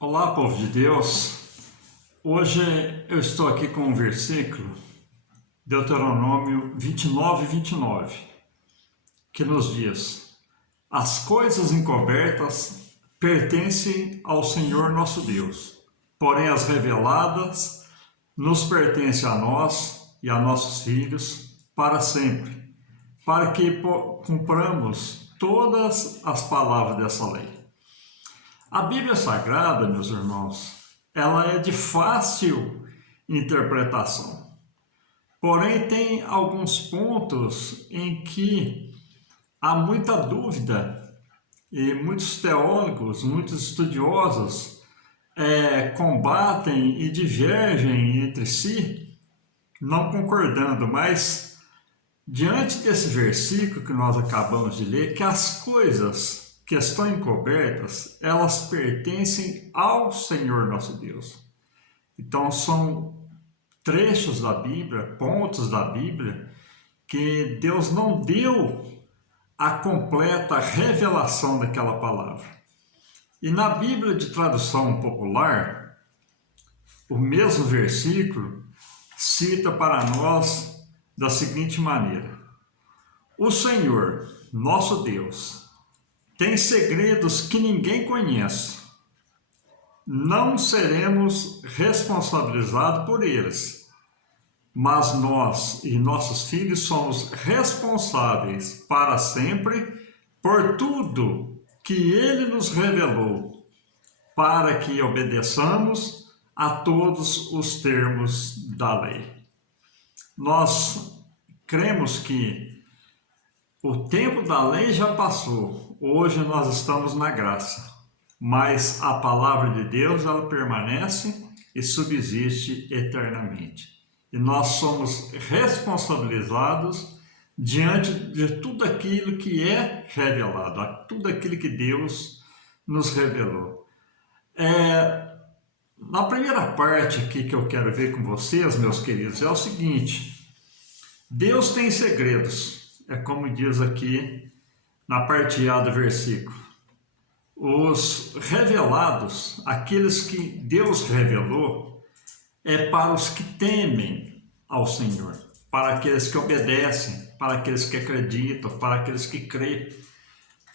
Olá, povo de Deus. Hoje eu estou aqui com um versículo, Deuteronômio 29, que nos diz: as coisas encobertas pertencem ao Senhor nosso Deus, porém as reveladas nos pertencem a nós e a nossos filhos para sempre, para que cumpramos todas as palavras dessa lei. A Bíblia Sagrada, meus irmãos, ela é de fácil interpretação. Porém, tem alguns pontos em que há muita dúvida e muitos teólogos, muitos estudiosos combatem e divergem entre si, não concordando, mas diante desse versículo que nós acabamos de ler, que as coisas que estão encobertas, elas pertencem ao Senhor nosso Deus. Então são trechos da Bíblia, pontos da Bíblia, que Deus não deu a completa revelação daquela palavra. E na Bíblia de tradução popular, o mesmo versículo cita para nós da seguinte maneira: o Senhor, nosso Deus, tem segredos que ninguém conhece. Não seremos responsabilizados por eles, mas nós e nossos filhos somos responsáveis para sempre por tudo que Ele nos revelou, para que obedeçamos a todos os termos da lei. Nós cremos que o tempo da lei já passou. Hoje nós estamos na graça, mas a palavra de Deus ela permanece e subsiste eternamente. E nós somos responsabilizados diante de tudo aquilo que é revelado, tudo aquilo que Deus nos revelou. Na primeira parte aqui que eu quero ver com vocês, meus queridos, é o seguinte: Deus tem segredos, é como diz aqui na parte A do versículo. Os revelados, aqueles que Deus revelou, é para os que temem ao Senhor, para aqueles que obedecem, para aqueles que acreditam, para aqueles que creem.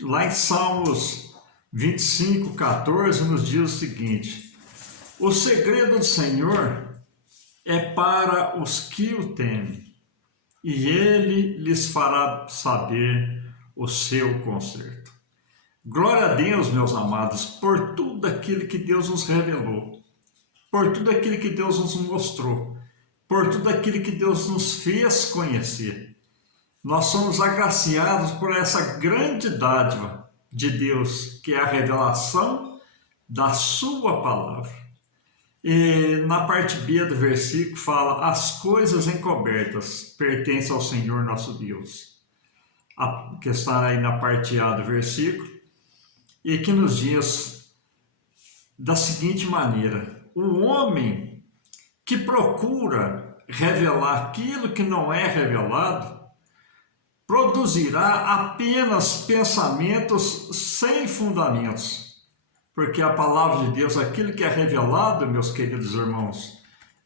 Lá em Salmos 25:14 nos diz o seguinte: o segredo do Senhor é para os que o temem, e Ele lhes fará saber o seu conserto. Glória a Deus, meus amados, por tudo aquilo que Deus nos revelou, por tudo aquilo que Deus nos mostrou, por tudo aquilo que Deus nos fez conhecer. Nós somos agraciados por essa grande dádiva de Deus, que é a revelação da sua palavra. E na parte B do versículo fala: as coisas encobertas pertencem ao Senhor nosso Deus, que está aí na parte A do versículo, e que nos diz da seguinte maneira: o homem que procura revelar aquilo que não é revelado produzirá apenas pensamentos sem fundamentos, porque a palavra de Deus, aquilo que é revelado, meus queridos irmãos,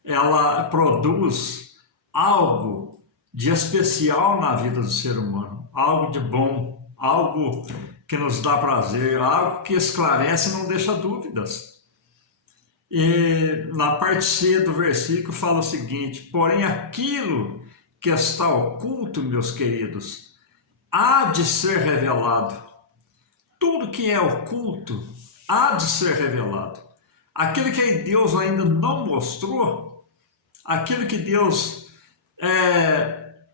ela produz algo de especial na vida do ser humano, algo de bom, algo que nos dá prazer, algo que esclarece e não deixa dúvidas. E na parte C do versículo fala o seguinte: porém aquilo que está oculto, meus queridos, há de ser revelado. Tudo que é oculto há de ser revelado. Aquilo que Deus ainda não mostrou, aquilo que Deus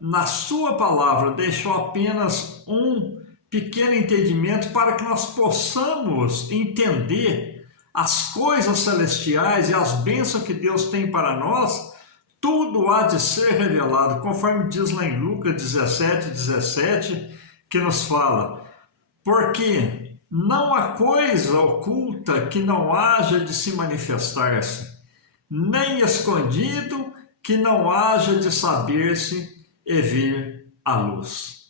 na sua palavra deixou apenas um pequeno entendimento para que nós possamos entender as coisas celestiais e as bênçãos que Deus tem para nós. Tudo há de ser revelado, conforme diz lá em Lucas 17:17, que nos fala: porque não há coisa oculta que não haja de se manifestar-se, nem escondido que não haja de saber-se e vir à luz.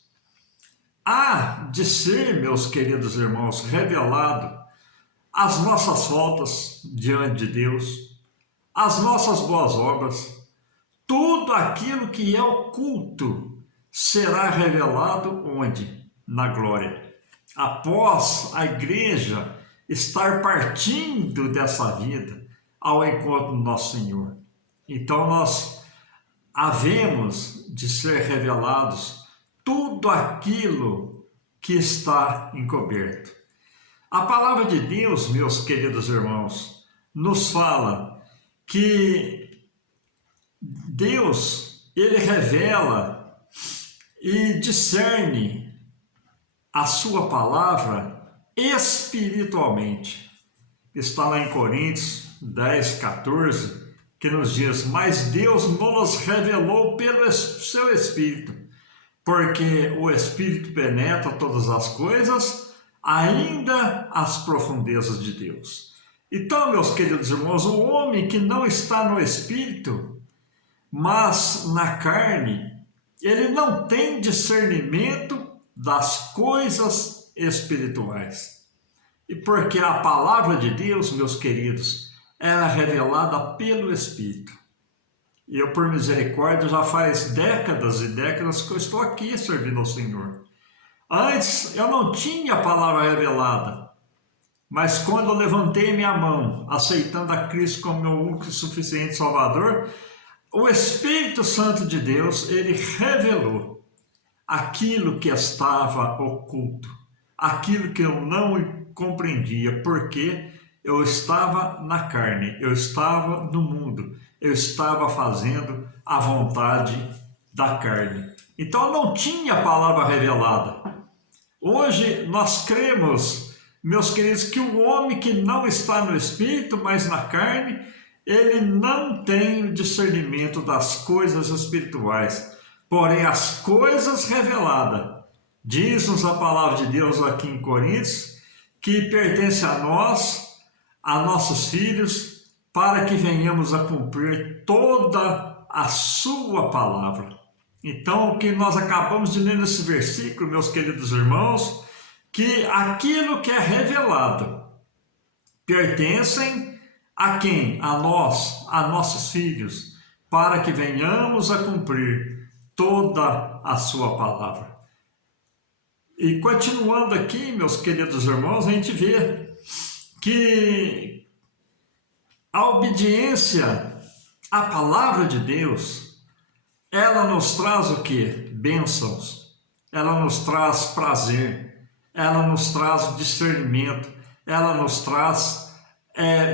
Há de ser, meus queridos irmãos, revelado as nossas faltas diante de Deus, as nossas boas obras, tudo aquilo que é oculto será revelado onde? Na glória. Após a igreja estar partindo dessa vida ao encontro do nosso Senhor. Então nós havemos de ser revelados tudo aquilo que está encoberto. A palavra de Deus, meus queridos irmãos, nos fala que Deus, ele revela e discerne a sua palavra espiritualmente. Está lá em Coríntios 10, 14, que nos diz: mas Deus nos revelou pelo seu Espírito, porque o Espírito penetra todas as coisas, ainda as profundezas de Deus. Então, meus queridos irmãos, o homem que não está no Espírito, mas na carne, ele não tem discernimento das coisas espirituais. E porque a palavra de Deus, meus queridos, ela é revelada pelo Espírito. E eu, por misericórdia, já faz décadas e décadas que eu estou aqui servindo ao Senhor. Antes eu não tinha a palavra revelada, mas quando eu levantei minha mão, aceitando a Cristo como meu único e suficiente Salvador, o Espírito Santo de Deus, ele revelou aquilo que estava oculto, aquilo que eu não compreendia, porque eu estava na carne, eu estava no mundo, eu estava fazendo a vontade da carne. Então eu não tinha a palavra revelada. Hoje nós cremos, meus queridos, que o homem que não está no Espírito, mas na carne, ele não tem o discernimento das coisas espirituais. Porém, as coisas reveladas, diz-nos a palavra de Deus aqui em Coríntios, que pertence a nós, a nossos filhos, para que venhamos a cumprir toda a sua palavra. Então, o que nós acabamos de ler nesse versículo, meus queridos irmãos, que aquilo que é revelado pertencem a quem? A nós, a nossos filhos, para que venhamos a cumprir toda a sua palavra. E continuando aqui, meus queridos irmãos, a gente vê que a obediência à palavra de Deus, ela nos traz o quê? Bênçãos, ela nos traz prazer, ela nos traz discernimento, ela nos traz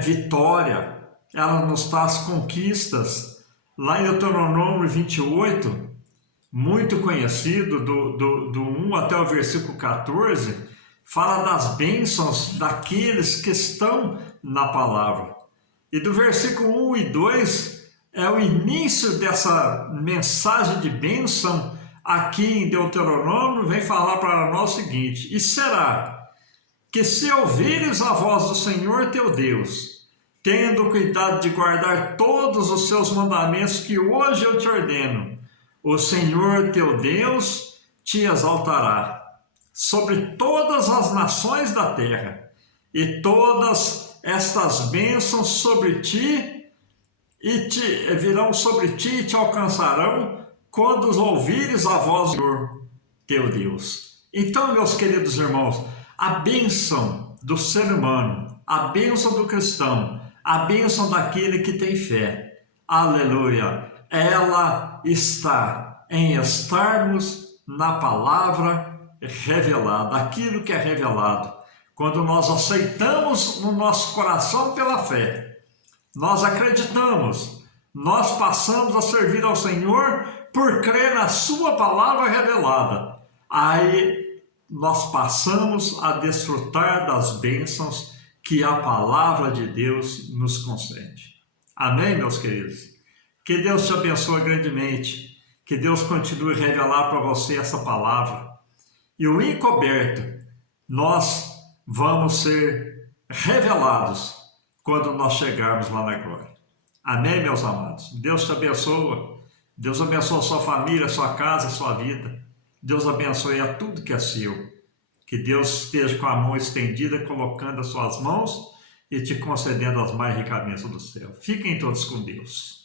vitória, ela nos traz conquistas. Lá em Deuteronômio 28, muito conhecido, do 1 até o versículo 14, fala das bênçãos daqueles que estão na palavra. E do versículo 1 e 2 é o início dessa mensagem de bênção. Aqui em Deuteronômio vem falar para nós o seguinte: e será que se ouvires a voz do Senhor teu Deus, tendo cuidado de guardar todos os seus mandamentos que hoje eu te ordeno, o Senhor teu Deus te exaltará sobre todas as nações da terra, e todas estas bênçãos sobre ti virão sobre ti e te alcançarão quando ouvires a voz do Senhor teu Deus. Então, meus queridos irmãos, a bênção do ser humano, a bênção do cristão, a bênção daquele que tem fé, aleluia, ela está em estarmos na palavra revelada, aquilo que é revelado. Quando nós aceitamos no nosso coração pela fé, nós acreditamos, nós passamos a servir ao Senhor por crer na sua palavra revelada. Aí nós passamos a desfrutar das bênçãos que a palavra de Deus nos concede. Amém, meus queridos? Que Deus te abençoe grandemente, que Deus continue a revelar para você essa palavra. E o encoberto, nós vamos ser revelados quando nós chegarmos lá na glória. Amém, meus amados? Deus te abençoa. Deus abençoe a sua família, a sua casa, a sua vida. Deus abençoe a tudo que é seu. Que Deus esteja com a mão estendida, colocando as suas mãos e te concedendo as mais ricas bênçãos do céu. Fiquem todos com Deus.